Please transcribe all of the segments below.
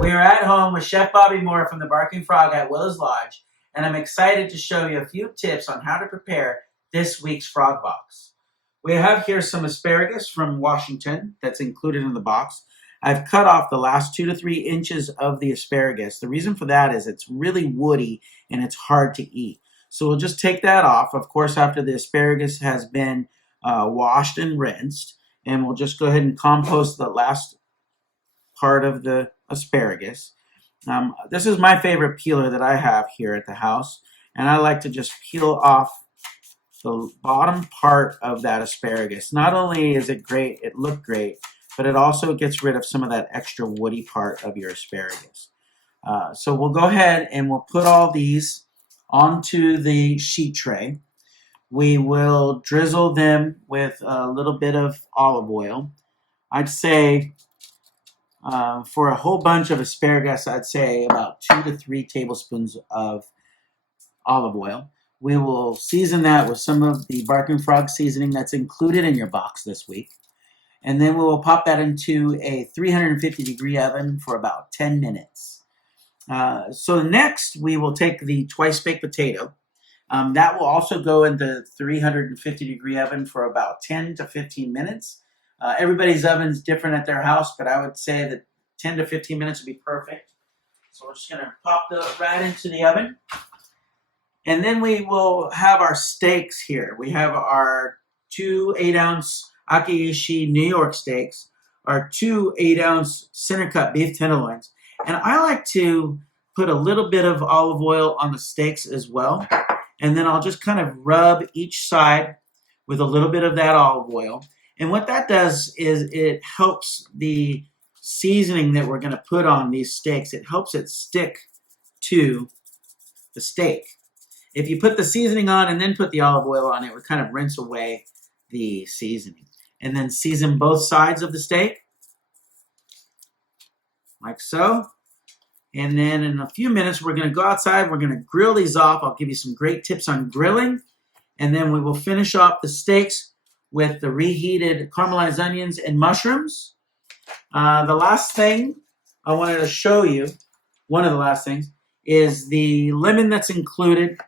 We are at home with Chef Bobby Moore from the Barking Frog at Willows Lodge, and I'm excited to show you a few tips on how to prepare this week's frog box. We have here some asparagus from Washington that's included in the box. I've cut off the last 2 to 3 inches of the asparagus. The reason for that is it's really woody and it's hard to eat. So we'll just take that off, of course, after the asparagus has been washed and rinsed, and we'll just go ahead and compost the last part of the asparagus. This is my favorite peeler that I have here at the house, and I like to just peel off the bottom part of that asparagus. Not only is it great, it looked great, but it also gets rid of some of that extra woody part of your asparagus. So we'll go ahead and we'll put all these onto the sheet tray. We will drizzle them with a little bit of olive oil. I'd say for a whole bunch of asparagus, I'd say about 2 to 3 tablespoons of olive oil. We will season that with some of the Barking Frog seasoning that's included in your box this week. And then we will pop that into a 350-degree oven for about 10 minutes. So next, we will take the twice-baked potato. That will also go in the 350-degree oven for about 10 to 15 minutes. Everybody's oven's different at their house, but I would say that 10 to 15 minutes would be perfect. So we're just going to pop those right into the oven. And then we will have our steaks here. We have our 2 8-ounce Akiishi New York steaks, our 2 8-ounce center cut beef tenderloins. And I like to put a little bit of olive oil on the steaks as well. And then I'll just kind of rub each side with a little bit of that olive oil. And what that does is it helps the seasoning that we're going to put on these steaks, it helps it stick to the steak. If you put the seasoning on and then put the olive oil on, it would kind of rinse away the seasoning. And then season both sides of the steak, like so. And then in a few minutes, we're going to go outside. We're going to grill these off. I'll give you some great tips on grilling. And then we will finish off the steaks with the reheated caramelized onions and mushrooms. The last thing I wanted to show you, one of the last things, is the lemon that's included.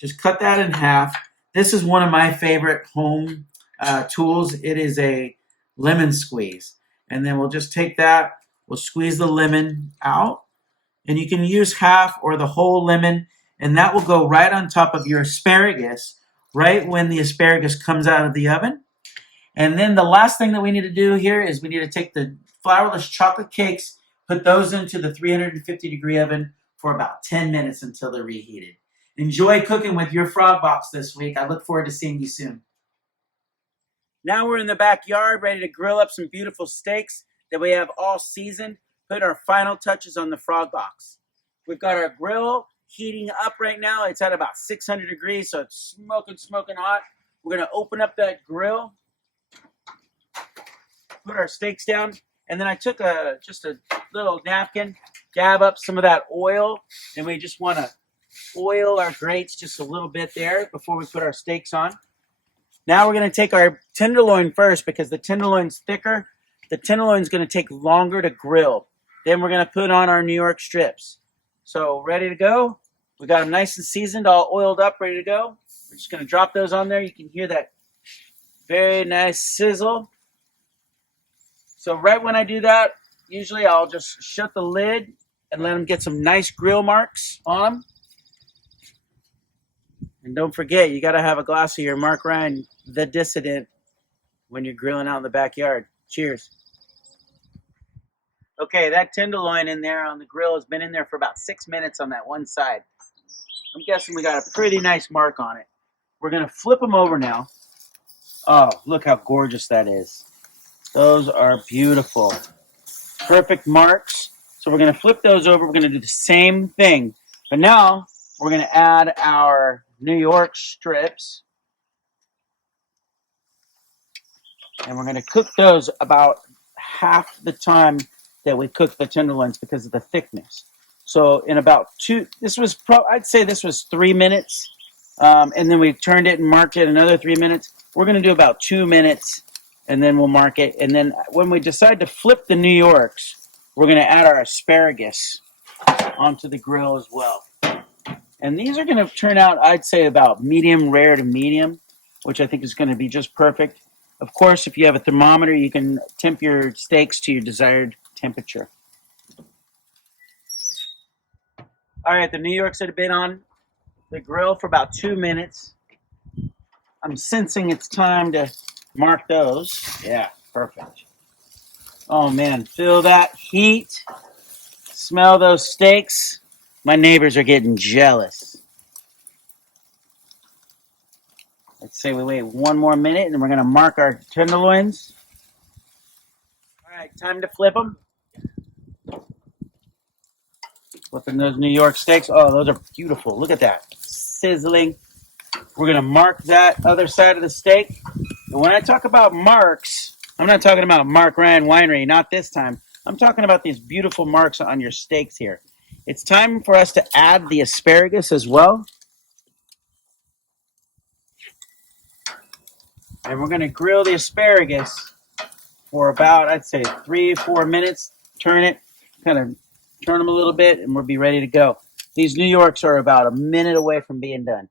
Just cut that in half. This is one of my favorite home tools. It is a lemon squeeze. And then we'll just take that, we'll squeeze the lemon out. And you can use half or the whole lemon, and that will go right on top of your asparagus, right when the asparagus comes out of the oven. And then the last thing that we need to do here is we need to take the flourless chocolate cakes, put those into the 350-degree oven for about 10 minutes until they're reheated. Enjoy cooking with your frog box this week. I look forward to seeing you soon. Now we're in the backyard ready to grill up some beautiful steaks that we have all seasoned. Put our final touches on the frog box. We've got our grill heating up right now. It's at about 600 degrees, so it's smoking hot. We're going to open up that grill, put our steaks down, and then I took just a little napkin, dab up some of that oil, and we just want to oil our grates just a little bit there before we put our steaks on. Now we're going to take our tenderloin first because the tenderloin's thicker. The tenderloin's going to take longer to grill. Then we're going to put on our New York strips. So ready to go. We got them nice and seasoned, all oiled up, ready to go. We're just going to drop those on there. You can hear that very nice sizzle. So right when I do that, usually I'll just shut the lid and let them get some nice grill marks on them. And don't forget, you got to have a glass of your Mark Ryan, the Dissident, when you're grilling out in the backyard. Cheers. Okay, that tenderloin in there on the grill has been in there for about 6 minutes on that one side. I'm guessing we got a pretty nice mark on it. We're going to flip them over now. Oh, look how gorgeous that is. Those are beautiful. Perfect marks. So we're going to flip those over. We're going to do the same thing. But now we're going to add our New York strips. And we're going to cook those about half the time that we cook the tenderloins because of the thickness. So in about I'd say this was 3 minutes. And then we turned it and marked it another 3 minutes. We're going to do about 2 minutes and then we'll mark it. And then when we decide to flip the New Yorks, we're going to add our asparagus onto the grill as well. And these are going to turn out, I'd say, about medium rare to medium, which I think is going to be just perfect. Of course, if you have a thermometer, you can temp your steaks to your desired temperature. All right, the New Yorks have been on the grill for about 2 minutes. I'm sensing it's time to mark those. Yeah, perfect. Oh man, feel that heat. Smell those steaks. My neighbors are getting jealous. Let's say we wait 1 more minute and we're going to mark our tenderloins. All right, time to flip them. Flipping those New York steaks. Oh, those are beautiful. Look at that. Sizzling. We're going to mark that other side of the steak. And when I talk about marks, I'm not talking about Mark Ryan Winery, not this time. I'm talking about these beautiful marks on your steaks here. It's time for us to add the asparagus as well. And we're going to grill the asparagus for about, I'd say, 3 or 4 minutes. Turn it, kind of turn them a little bit, and we'll be ready to go. These New Yorks are about a minute away from being done.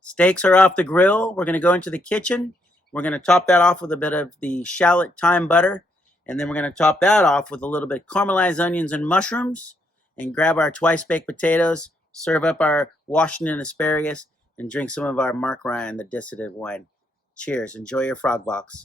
Steaks are off the grill. We're going to go into the kitchen. We're going to top that off with a bit of the shallot thyme butter. And then we're going to top that off with a little bit of caramelized onions and mushrooms. And grab our twice-baked potatoes, serve up our Washington asparagus, and drink some of our Mark Ryan, the Dissident wine. Cheers. Enjoy your frog box.